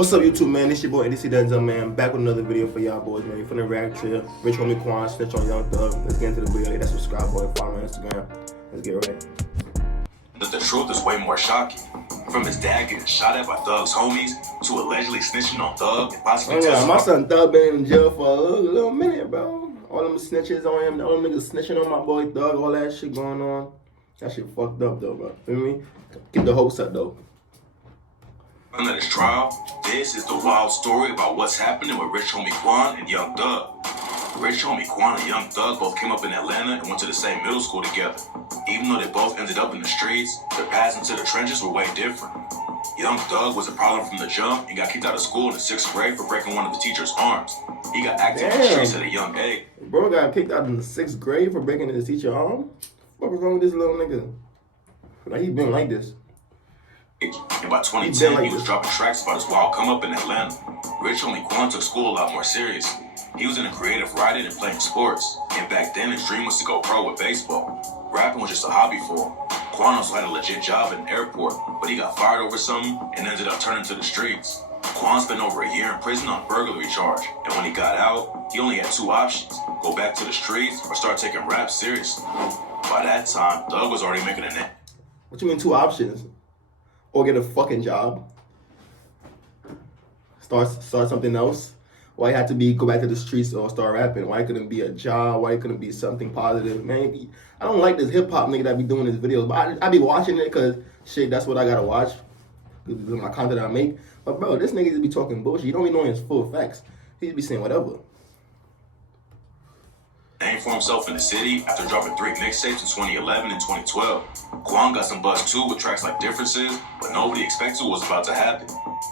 What's up, YouTube, man? It's your boy Ntcdanzel, man. Back with another video for y'all boys, man. You're finna react to Rich Homie Quan, Snitch on Young Thug. Let's get into the video. Hit that subscribe button, follow me on Instagram. Let's get right. But the truth is way more shocking. From his dad getting shot at by Thug's homies to allegedly snitching on Thug and possibly my son Thug been in jail for a little minute, bro. All them snitches on him, all them niggas snitching on my boy Thug, all that shit going on. That shit fucked up, though, bro. Feel me? Keep the hopes up, though. At his trial, this is the wild story about what's happening with Rich Homie Quan and Young Thug. Rich Homie Quan and Young Thug both came up in Atlanta and went to the same middle school together. Even though they both ended up in the streets, their paths into the trenches were way different. Young Thug was a problem from the jump and got kicked out of school in the 6th grade for breaking one of the teacher's arms. He got active in the streets at a young age. Bro got kicked out in the 6th grade for breaking his teacher's arm? What was wrong with this little nigga? Like, he been like this. And by 2010, he was dropping tracks about his wild come up in Atlanta. Rich Homie Quan took school a lot more seriously. He was into creative writing and playing sports. And back then, his dream was to go pro with baseball. Rapping was just a hobby for him. Quan also had a legit job at an airport, but he got fired over something and ended up turning to the streets. Quan spent over a year in prison on a burglary charge. And when he got out, he only had 2 options: go back to the streets or start taking rap seriously. By that time, Thug was already making a name. What you mean 2 options? Or get a fucking job? Start something else? Why had to be go back to the streets or start rapping? Why couldn't be a job? Why couldn't be something positive? Man, I don't like this hip hop nigga that be doing his videos, but I be watching it because shit, that's what I gotta watch. This is my content I make. But bro, this nigga just be talking bullshit. You don't be knowing his full facts. He just be saying whatever. Name for himself in the city after dropping 3 mixtapes in 2011 and 2012. Quan got some buzz too with tracks like Differences, but nobody expected what was about to happen.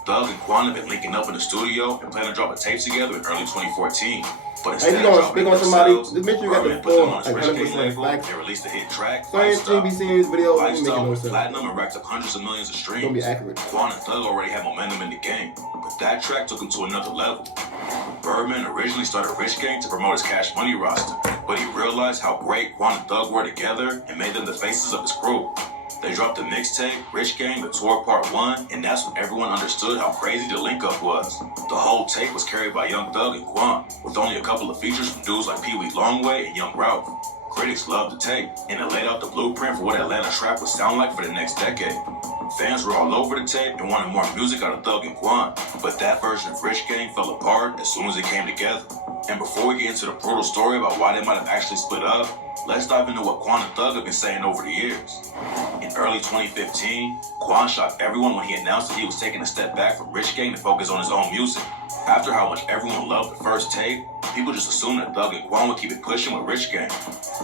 Thug and Quan have been linking up in the studio and plan to drop a tape together in early 2014. But instead of dropping it themselves, Birdman put them on his Rich Gang label and released a hit track, Lifestyle. Lifestyle went platinum and racked up hundreds of millions of streams. Don't be accurate. Quan and Thug already had momentum in the game, but that track took him to another level. Birdman originally started Rich Gang to promote his Cash Money roster, but he realized how great Quan and Thug were together and made them the faces of his crew. They dropped the mixtape, Rich Gang, The Tour Part 1, and that's when everyone understood how crazy the link-up was. The whole tape was carried by Young Thug and Quan, with only a couple of features from dudes like Pee Wee Longway and Young Ralph. Critics loved the tape, and it laid out the blueprint for what Atlanta trap would sound like for the next decade. Fans were all over the tape and wanted more music out of Thug and Quan, but that version of Rich Gang fell apart as soon as it came together. And before we get into the brutal story about why they might have actually split up, let's dive into what Quan and Thug have been saying over the years. In early 2015, Quan shocked everyone when he announced that he was taking a step back from Rich Gang to focus on his own music. After how much everyone loved the first tape, people just assumed that Thug and Quan would keep it pushing with Rich Gang.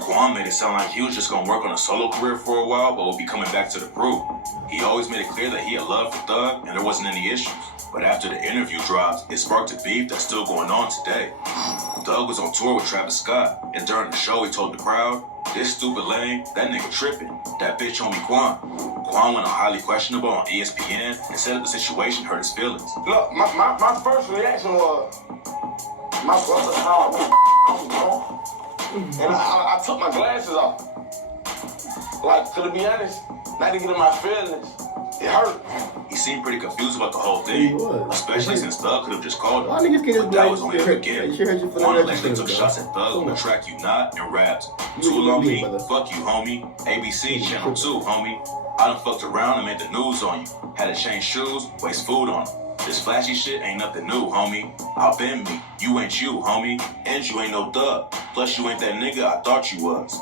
Quan made it sound like he was just gonna work on a solo career for a while, but would be coming back to the group. He always made it clear that he had love for Thug and there wasn't any issues. But after the interview dropped, it sparked a beef that's still going on today. Thug was on tour with Travis Scott, and during the show he told the crowd, "This stupid lame, that nigga tripping, that bitch homie Quan." Quan went on Highly Questionable on ESPN and said that the situation hurt his feelings. Look, my first reaction was, my brother called me, and I took my glasses off. Like, to be honest, not to get in my feelings, it hurt. He seemed pretty confused about the whole thing, especially since Thug could have just called Why him. niggas can't But that was only the beginning. Quan allegedly One took shots at Thug on the track You Not and rapped, "Tool on me, fuck you homie, ABC Channel 2 homie. I done fucked around and made the news on you. Had to change shoes, waste food on them. This flashy shit ain't nothing new, homie. I've been me, you ain't you, homie. And you ain't no Thug. Plus you ain't that nigga I thought you was."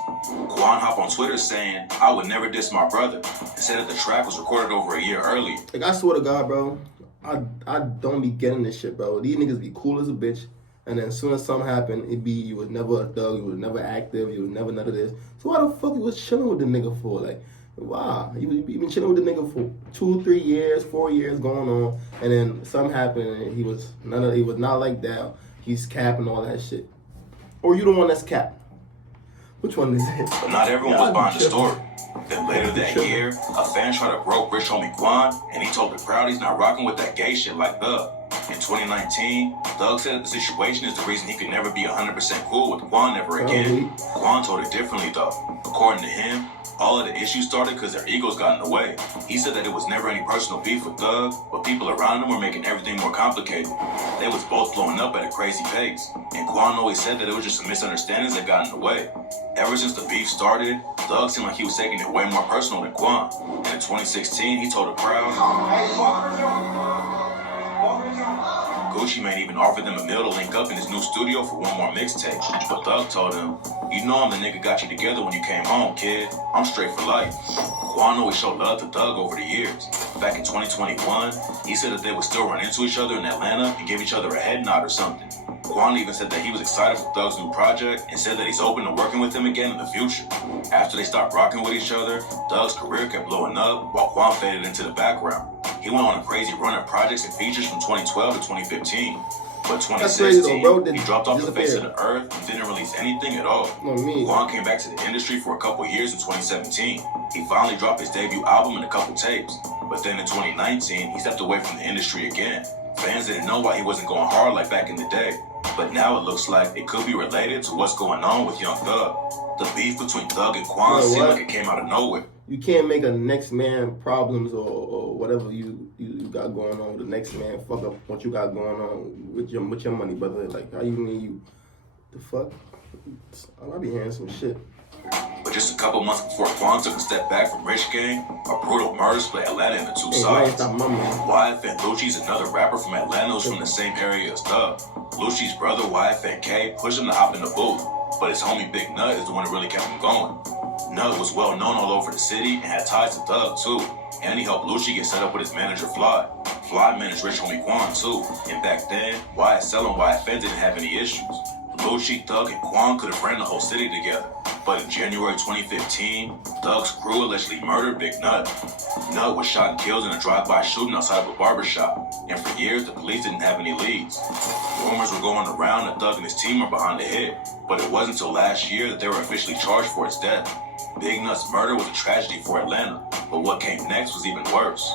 Quan hopped on Twitter saying, "I would never diss my brother," and said that the track was recorded over a year earlier. Like, I swear to God, bro, I don't be getting this shit, bro. These niggas be cool as a bitch, and then as soon as something happen, it be you was never a thug, you was never active, you was never none of this. So why the fuck you was chilling with the nigga for? Like, wow, you been chilling with the nigga for 2, 3 years, 4 years going on, and then something happened, and he was not like that. He's capping all that shit, or you the one that's capped. Which one is it? But not everyone was behind the story. Then later that year, a fan tried to broke Rich Homie Quan, and he told the crowd he's not rocking with that gay shit like Thug. In 2019, Thug said that the situation is the reason he could never be 100% cool with Quan ever again. Quan told it differently though. According to him, All of the issues started because their egos got in the way. He said that it was never any personal beef with Thug, but people around him were making everything more complicated. They was both blowing up at a crazy pace, and Quan always said that it was just some misunderstandings that got in the way. Ever since the beef started, Thug seemed like he was taking it way more personal than Quan. And in 2016, he told the crowd, Gucci Mane even offered them a meal to link up in his new studio for one more mixtape. But Thug told him, you know I'm the nigga got you together when you came home, kid. I'm straight for life. Quan always showed love to Thug over the years. Back in 2021, he said that they would still run into each other in Atlanta and give each other a head nod or something. Quan even said that he was excited for Thug's new project and said that he's open to working with him again in the future. After they stopped rocking with each other, Thug's career kept blowing up while Quan faded into the background. He went on a crazy run of projects and features from 2012 to 2015. But 2016, he dropped off the face of the earth and didn't release anything at all. Quan came back to the industry for a couple years in 2017. He finally dropped his debut album and a couple tapes. But then in 2019, he stepped away from the industry again. Fans didn't know why he wasn't going hard like back in the day. But now it looks like it could be related to what's going on with Young Thug. The beef between Thug and Quan seemed like it came out of nowhere. You can't make a next man problems or whatever you got going on with the next man fuck up what you got going on with your money, brother. Like, how you mean you the fuck? I be hearing some shit. But just a couple months before Quan took a step back from Rich Gang, a brutal murder split Atlanta into two sides. YFN Lucci's another rapper from Atlanta who's from the same area as Thug. Lucci's brother YFN K pushed him to hop in the booth, but his homie Big Nut is the one that really kept him going. Nut was well known all over the city and had ties to Thug too, and he helped Lucci get set up with his manager Fly. Fly managed Rich homie Quan too, and back then, YSL and YFN didn't have any issues. Lucci, Thug, and Quan could have ran the whole city together. But in January 2015, Thug's crew allegedly murdered Big Nut. Nut was shot and killed in a drive-by shooting outside of a barbershop, and for years the police didn't have any leads. Rumors were going around that Thug and his team were behind the hit, but it wasn't until last year that they were officially charged for its death. Big Nut's murder was a tragedy for Atlanta, but what came next was even worse.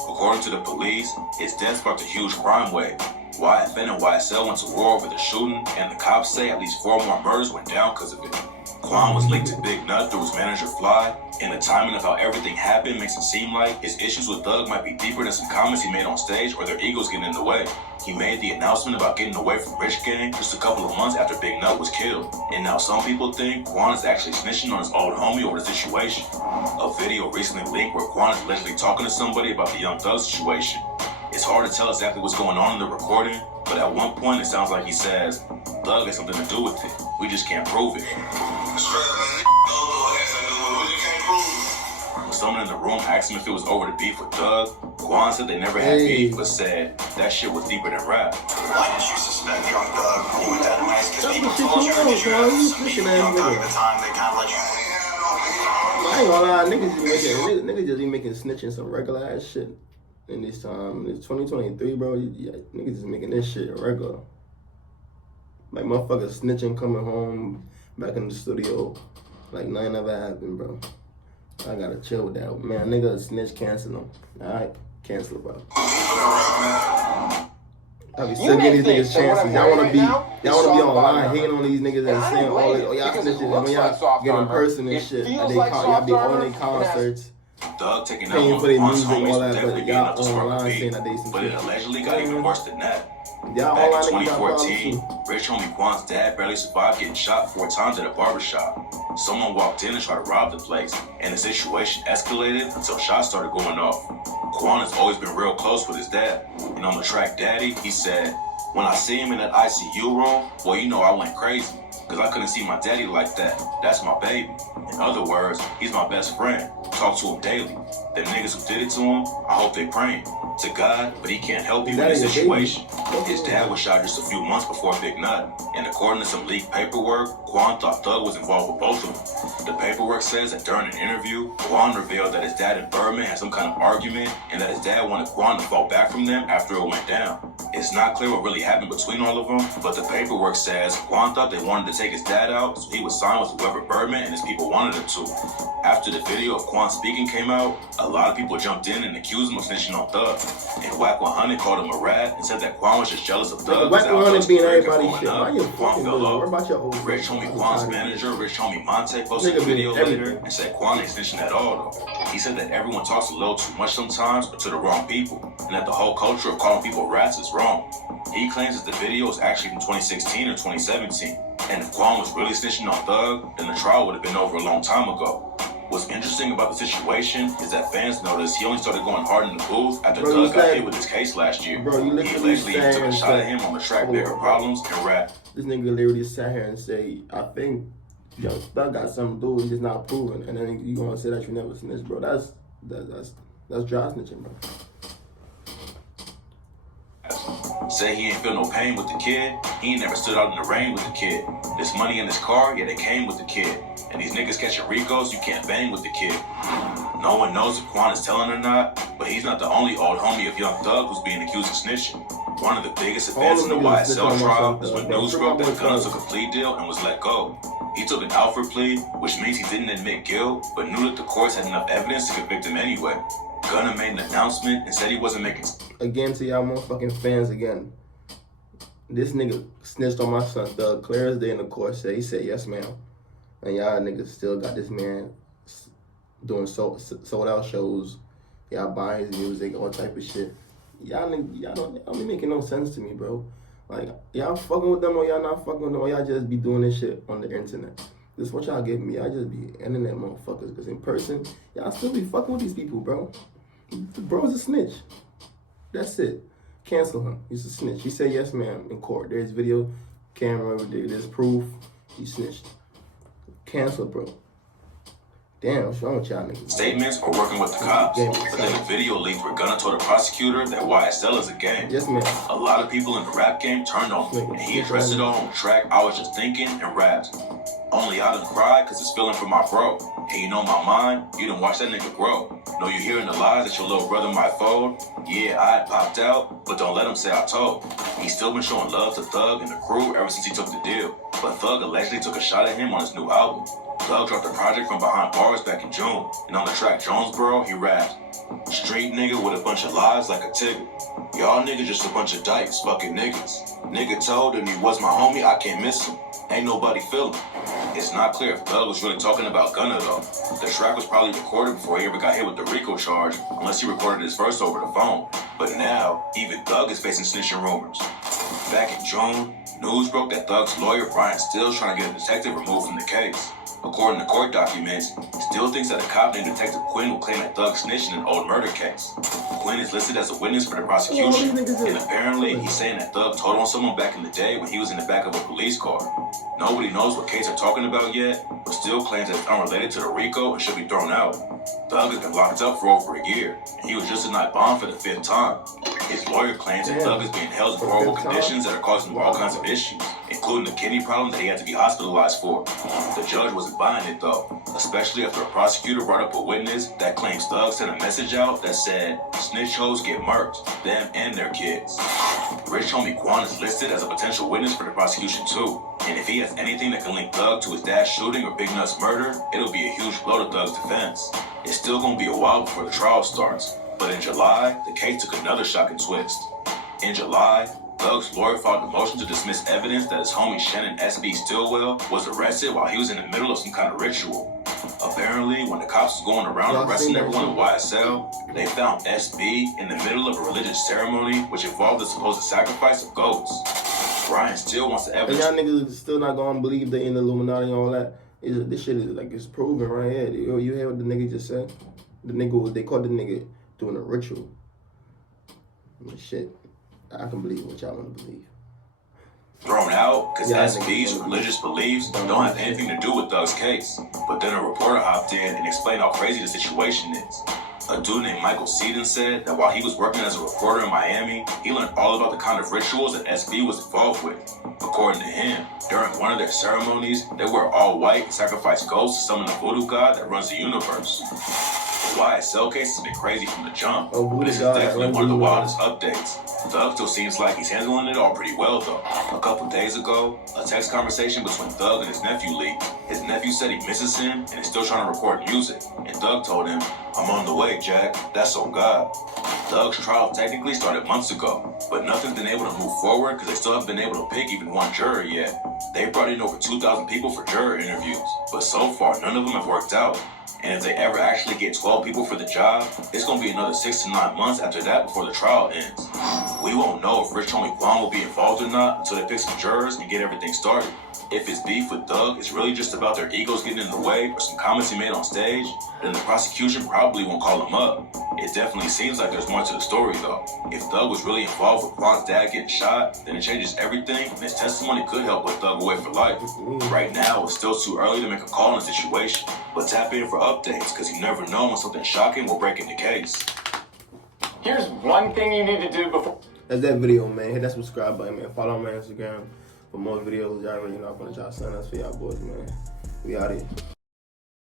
According to the police, his death sparked a huge crime wave. YFN and YSL went to war over the shooting, and the cops say at least 4 more murders went down because of it. Quan was linked to Big Nut through his manager Fly, and the timing of how everything happened makes it seem like his issues with Thug might be deeper than some comments he made on stage or their egos getting in the way. He made the announcement about getting away from Rich Gang just a couple of months after Big Nut was killed, and now some people think Quan is actually snitching on his old homie over the situation. A video recently leaked where Quan is allegedly talking to somebody about the Young Thug situation. It's hard to tell exactly what's going on in the recording, but at one point it sounds like he says, Thug has something to do with it. We just can't prove it. When someone in the room asked him if it was over the beef with Thug, Quan said they never had beef, but said that shit was deeper than rap. Why did you suspect Young Thug? You were that nice because people told you that you had suspicion of Young Thug at the time. They kind of let you. I ain't gonna lie, niggas just be making snitching some regular ass shit. In this time, it's 2023, bro. Niggas is making this shit regular. Like, motherfuckers snitching, coming home, back in the studio. Like, nothing ever happened, bro. I gotta chill with that. Man, nigga snitch, cancel them. Alright? Cancel it, bro. I be sick of these niggas chances. Y'all wanna be online hating on these niggas and saying, oh, y'all snitches. And when y'all get in person and shit, y'all be on their concerts. Thug taking out paying one for their of Quan's music, all homies that, definitely but being y'all up to spark a online beef. saying that they some But it shit. allegedly got even worse than that. Y'all Back in online niggas got 2014, Rich homie Quan's dad barely survived getting shot 4 times at a barbershop. Someone walked in and tried to rob the place, and the situation escalated until shots started going off. Quan has always been real close with his dad, and on the track Daddy, he said, when I see him in that ICU room, well, you know I went crazy, because I couldn't see my daddy like that. That's my baby. In other words, he's my best friend. Talk to him daily. Them niggas who did it to him, I hope they praying to God, but he can't help you in this situation. His dad was shot just a few months before Big Nut, and according to some leaked paperwork, Quan thought Thug was involved with both of them. The paperwork says that during an interview, Quan revealed that his dad and Birdman had some kind of argument, and that his dad wanted Quan to fall back from them after it went down. It's not clear what really happened between all of them, but the paperwork says Quan thought they wanted to take his dad out, so he would sign with whoever Birdman and his people wanted him to. After the video of Quan Quan speaking came out, a lot of people jumped in and accused him of snitching on Thug. And Whack 100 called him a rat and said that Quan was just jealous of Thug. Whack 100 being everybody's shit. Why you Quan fucking fell doing? off. What about your old Rich homie Quan's manager, Rich homie Monte, posted a Nigga video being later everything. and said Quan ain't snitching at all though. He said that everyone talks a little too much sometimes, but to the wrong people, and that the whole culture of calling people rats is wrong. He claims that the video is actually from 2016 or 2017, and if Quan was really snitching on Thug, then the trial would have been over a long time ago. What's interesting about the situation is that fans noticed he only started going hard in the booth after Thug got hit with his case last year. Bro, you He literally allegedly took a shot at him on the track, bigger problems, and rap. This nigga literally sat here and say, I think Young Thug got something to do, he's just not proven. And then you gonna say that you never snitched, bro. That's dry snitching, bro. Say he ain't feel no pain with the kid. He ain't never stood out in the rain with the kid. This money in his car, yeah, they came with the kid. And these niggas catching Ricos, you can't bang with the kid. No one knows if Quan is telling or not, but he's not the only old homie of Young Thug who's being accused of snitching. One of the biggest events in the YSL trial is when news broke that Gunna took a plea deal and was let go. He took an Alfred plea, which means he didn't admit guilt, but knew that the courts had enough evidence to convict him anyway. Gunna made an announcement and said he wasn't making... Again, to y'all motherfucking fans again. This nigga snitched on my son Thug, clear as day in the court. He said, yes, ma'am. And y'all niggas still got this man doing sold out shows. Y'all buying his music, all type of shit. Y'all don't be making no sense to me, bro. Like, y'all fucking with them or y'all not fucking with them, or y'all just be doing this shit on the internet. This is what y'all give me. Y'all just be internet motherfuckers. Because in person, y'all still be fucking with these people, bro. The bro's a snitch. That's it. Cancel him. He's a snitch. He said yes, ma'am, in court. There's video, camera, there's proof. He snitched. Cancel, bro. Damn, what's wrong with y'all niggas? Statements or working with the cops. But then a video leaked where Gunna told a prosecutor that YSL is a gang. Yes, ma'am. A lot of people in the rap game turned on him, and he addressed it all on the track I Was Just Thinking and rapped. Only I done cried cause it's feeling for my bro. And you know my mind, you done watch that nigga grow. Know you hearing the lies that your little brother might fold? Yeah, I had popped out, but don't let him say I told. He's still been showing love to Thug and the crew ever since he took the deal. But Thug allegedly took a shot at him on his new album. Thug dropped a project from behind bars back in June, and on the track Jonesboro, he rapped, street nigga with a bunch of lies like a ticket. Y'all niggas just a bunch of dykes, fucking niggas. Nigga told him he was my homie, I can't miss him. Ain't nobody feel him. It's not clear if Thug was really talking about Gunna though. The track was probably recorded before he ever got hit with the RICO charge, unless he recorded his verse over the phone. But now, even Thug is facing snitching rumors. Back in June, news broke that Thug's lawyer, Brian Still's trying to get a detective removed from the case. According to court documents, Still thinks that a cop named Detective Quinn will claim that Thug snitched in an old murder case. Quinn is listed as a witness for the prosecution, and apparently he's saying that Thug told on someone back in the day when he was in the back of a police car. Nobody knows what case they're talking about yet, but Still claims that it's unrelated to the RICO and should be thrown out. Thug has been locked up for over a year, and he was just denied bond for the 5th time. His lawyer claims that Thug is being held in horrible conditions that are causing him all kinds of issues, including a kidney problem that he had to be hospitalized for. The judge wasn't buying it though, especially after a prosecutor brought up a witness that claims Thug sent a message out that said, snitch hoes get murked, them and their kids. Rich homie Quan is listed as a potential witness for the prosecution too, and if he has anything that can link Thug to his dad's shooting or Big Nut's murder, it'll be a huge blow to Thug's defense. It's still gonna be a while before the trial starts, but in July, the case took another shocking twist. In July, Thug's lawyer filed a motion to dismiss evidence that his homie Shannon S.B. Stillwell was arrested while he was in the middle of some kind of ritual. Apparently, when the cops was going around arresting everyone in YSL, they found S.B. in the middle of a religious ceremony which involved the supposed sacrifice of goats. Brian still wants the evidence. And y'all niggas still not gonna believe they in the Illuminati and all that. This shit is like, it's proven right here. You hear what the nigga just said? They caught the nigga doing a ritual. Shit, I can believe what y'all want to believe. Thrown out because SB's religious beliefs don't have anything to do with Thug's case. But then a reporter hopped in and explained how crazy the situation is. A dude named Michael Seaton said that while he was working as a reporter in Miami, he learned all about the kind of rituals that SB was involved with. According to him, during one of their ceremonies, they wear all white and sacrifice ghosts to summon the voodoo god that runs the universe. YSL case has been crazy from the jump, Oh, who but this is the guy? definitely Run one of the through wildest updates. Thug still seems like he's handling it all pretty well though. A couple days ago, a text conversation between Thug and his nephew leaked. His nephew said he misses him and is still trying to record music, and Thug told him, "I'm on the way, Jack. That's on God." Thug's trial technically started months ago, but nothing's been able to move forward because they still haven't been able to pick even one juror yet. They brought in over 2,000 people for juror interviews, but so far none of them have worked out. And if they ever actually get 12 people for the job, it's going to be another 6 to 9 months after that before the trial ends. We won't know if Rich Homie Quan will be involved or not until they pick some jurors and get everything started. If his beef with Thug is really just about their egos getting in the way or some comments he made on stage, then the prosecution probably won't call him up. It definitely seems like there's more to the story though. If Thug was really involved with Quan's dad getting shot, then it changes everything, and his testimony could help put Thug away for life. Right now, it's still too early to make a call on the situation, but tap in for updates, because you never know when something shocking will break in the case. Here's one thing you need to do before. That's that video, man. Hit that subscribe button, man. Follow me on Instagram for more videos. Y'all already know I'm gonna try to sign us for y'all boys, man. We out here.